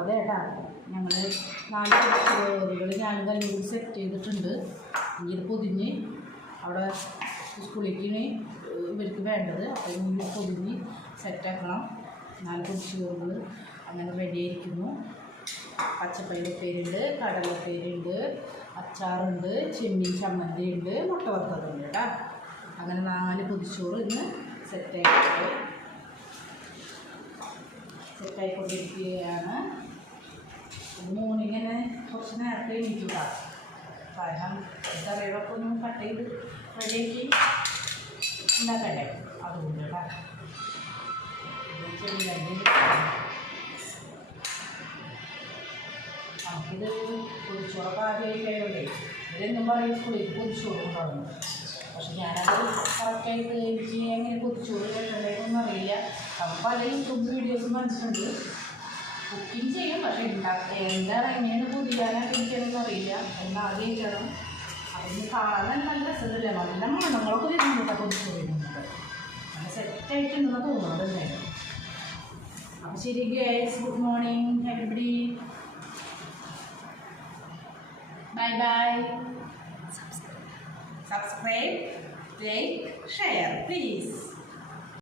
അപ്പോൾ അതേട്ടാ ഞങ്ങൾ 4 ചോറുകൾ ഞാനും കല്ലുകൂടി സെറ്റ് ചെയ്തിട്ടുണ്ട്. ഇനി ഇത് പൊതിഞ്ഞ് അവിടെ സ്കൂളിലേക്ക് ഇവർക്ക് വേണ്ടത്. അപ്പോൾ ഇനി പൊതിഞ്ഞ് സെറ്റാക്കണം. 4 പൊതിച്ചോറുകൾ അങ്ങനെ റെഡി ആയിരിക്കുന്നു. പച്ചപ്പയറുപ്പേരുണ്ട്, കടലപ്പേരുണ്ട്, അച്ചാറുണ്ട്, ചെമ്മീൻ ചമ്മന്തി ഉണ്ട്, മുട്ട വറുത്തതുണ്ട് കേട്ടോ. അങ്ങനെ 4 പൊതിച്ചോറ് ഇന്ന് സെറ്റായിക്കൊണ്ടിരിക്കുകയാണ്. മോർണിംഗ് കുറച്ച് നേരത്തെ എണീക്കുക. കാരണം കറികളൊക്കെ ഒന്ന് കട്ട് ചെയ്ത് റെഡിയാക്കി ഉണ്ടാക്കണ്ടേ, അതുകൊണ്ട് കേട്ടോ. നമുക്കിത് പൊതിച്ചോറൊക്കെ ആദ്യമായിട്ടേ ഇവരെന്നും പറയും സ്കൂളിൽ പൊതിച്ചോറ് കൊണ്ടുവന്നു. പക്ഷെ ഞാനത് കറക്റ്റായിട്ട് എനിക്ക് എങ്ങനെ പൊതിച്ചോറ് കേട്ടതായിട്ടൊന്നും അറിയില്ല. നമുക്ക് പല യൂട്യൂബ് വീഡിയോസും കണ്ടിട്ടുണ്ട്. കുക്കിംഗ് ചെയ്യും, പക്ഷേ എന്താണ് എങ്ങനെയാണ് പൊതിയാനായിട്ട് എനിക്കതൊന്നും അറിയില്ല. എന്നാൽ ആദ്യമായിട്ടാണ് അതിന് കാണാൻ നല്ല രസമില്ല. നല്ല മണങ്ങളൊക്കെ വരുന്നുണ്ട് പൊതിച്ചോറ് വരുന്നുണ്ട്. നല്ല സെറ്റായിട്ടുണ്ടെന്ന് തോന്നുന്നത് എന്തായാലും. അപ്പോൾ ശരി guys, good morning everybody. Bye bye. Subscribe, like, share, please.